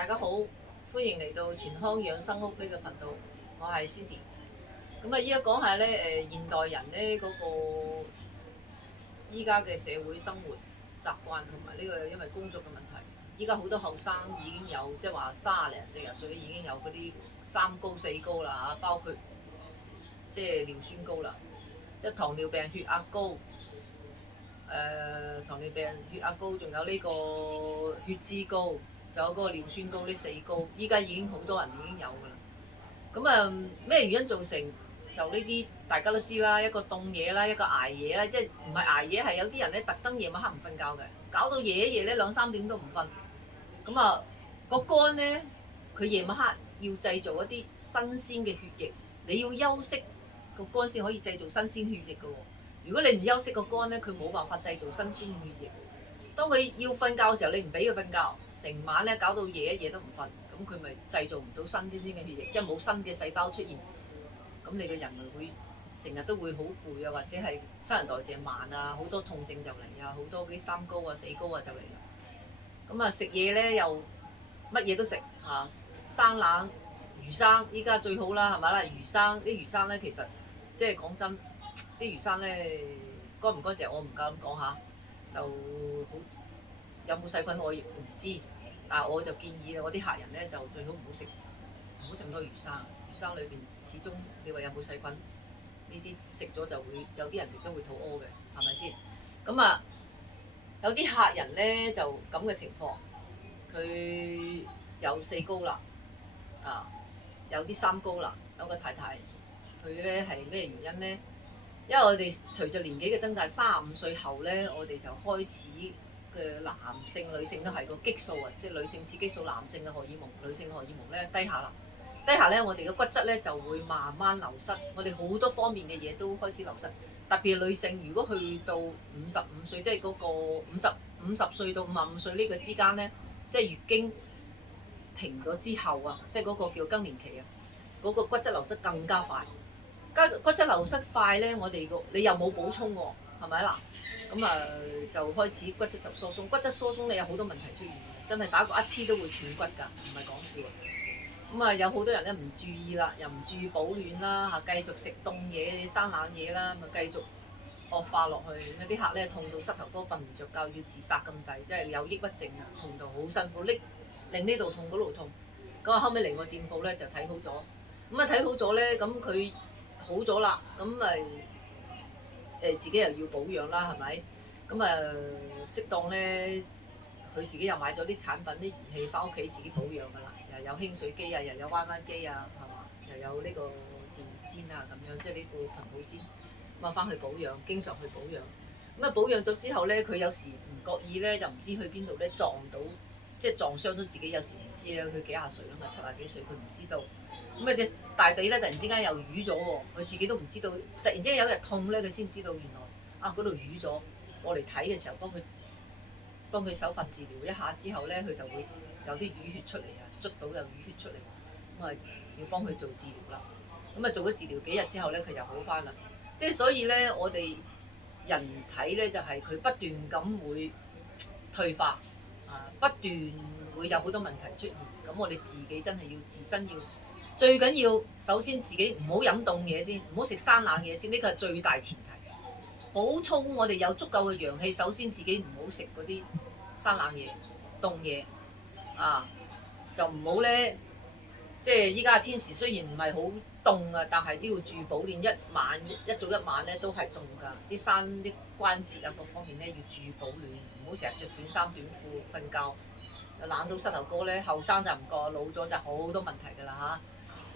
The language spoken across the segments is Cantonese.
大家好，歡迎嚟到全康養生屋呢個頻道，我係 Cindy。咁啊，依家講下咧，現代人咧個依家嘅社會生活習慣同埋呢個因為工作嘅問題，依家好多後生已經有即係話30零40歲已經有嗰啲3高4高啦嚇，包括即係尿酸高啦，即係糖尿病、血壓高。糖尿病、血壓高，仲有呢個血脂高，仲有嗰個尿酸高，呢4高，依家已經好多人已經有㗎啦。咁咩原因造成？就呢啲大家都知啦，一個凍嘢啦，一個捱夜啦，即係唔係捱夜係有啲人咧特登夜晚黑唔瞓覺嘅，搞到夜一夜咧2、3點都唔瞓。咁個肝咧，佢夜晚黑要製造一啲新鮮嘅血液，你要休息個肝先可以製造新鮮血液㗎喎。如果你唔休息個肝咧，佢冇辦法製造新鮮嘅血液。當佢要瞓覺嘅時候，你唔俾佢瞓覺，成晚咧搞到夜一夜都唔瞓，咁佢咪製造唔到新啲嘅血液，即係冇新嘅細胞出現。咁你個人咪會成日都會好攰啊，或者係新陳代謝慢啊，好多痛症就嚟啊，好多嗰啲3高啊、4高啊就嚟啦。咁食嘢咧又乜嘢都食嚇，生冷魚生依家最好啦，係咪啦？魚生啲魚生咧其實即係講真。啲魚生咧乾唔乾淨，我唔夠膽講下，就好有冇細菌我亦唔知，但係我就建議我啲客人咧就最好唔好食咁多魚生。魚生裏邊始終你話有冇細菌，呢啲食咗就會有啲人食得會肚屙嘅，係咪先？有啲客人咧就咁嘅情況，佢有4高啦，有啲3高啦，有個太太，佢咧係咩原因咧？因為我哋隨着年紀嘅增大，35歲後咧，我哋就開始嘅男性、女性都係個激素啊，即係女性雌激素、男性嘅荷爾蒙、女性嘅荷爾蒙咧低下啦。低下咧，我哋嘅骨質咧就會慢慢流失，我哋好多方面嘅嘢都開始流失。特別係女性，如果去到55歲，即係嗰個50歲到55歲呢個之間咧，即係月經停咗之後啊，即係嗰個叫更年期啊，嗰個骨質流失更加快。骨質流失快咧，你又冇補充喎，係咪啦？就開始骨質就疏鬆，骨質疏鬆你有好多問題出現，真係打個一黐都會斷骨㗎，唔係講笑。有好多人咧唔注意啦，又唔注意保暖啦嚇，繼續食凍嘢、生冷嘢啦，咪繼續惡化落去。有啲客咧痛到膝頭哥瞓唔着覺，要自殺咁滯，即係有抑鬱症啊，痛到好辛苦，令呢度痛嗰度痛。後尾嚟我店鋪咧就睇好咗，睇好咗咧，咁佢好咗啦，咁自己又要保養啦，係咪？適當咧，佢自己又買咗啲產品、啲儀器翻屋企自己保養㗎啦，又有輕水機啊，又有彎彎機啊，係嘛？又有呢個電熱氈啊，咁樣即係呢個頻譜氈，翻去保養，經常去保養。保養咗之後咧，佢有時唔覺意咧，就唔知去邊度咧撞到，即係撞傷到自己，有時唔知啊，佢幾廿歲啦嘛，70幾歲，佢唔知道。隻大髀咧突然之間又瘀咗喎，佢自己都唔知道。突然之間有一日痛咧，佢先知道原來嗰度瘀咗。我嚟睇嘅時候，幫佢手法治療一下之後咧，佢就會有啲淤血出嚟啊，捽到有淤血出嚟，要幫佢做治療啦。做咗治療幾日之後咧，佢又好翻啦。即係所以咧，我哋人體咧就係佢不斷咁會退化不斷會有好多問題出現。咁我哋自己真係要自身要。最緊要首先自己唔好飲凍嘢先，唔好食生冷嘢先，呢個係最大前提。補充我哋有足夠嘅陽氣，首先自己唔好食嗰啲生冷嘢、凍嘢就唔好咧。即係依家天時雖然唔係好凍啊，但係都要注意保暖。一早一晚咧都係凍㗎，啲啲關節啊各方面咧要注意保暖，唔好成日着短衫短褲瞓覺，又冷到膝頭哥咧。後生就唔覺，老咗就好多問題㗎啦嚇。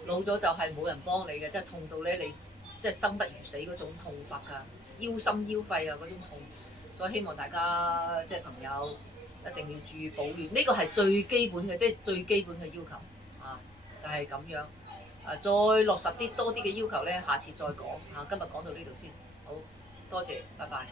老咗就係冇人幫你嘅，即係痛到咧你即係生不如死嗰種痛法㗎，腰心腰肺啊嗰種痛。所以希望大家即係朋友一定要注意保暖，呢個係最基本嘅，即係最基本嘅要求就係咁樣再落實啲多啲嘅要求咧，下次再講今日講到呢度先，好多謝，拜拜。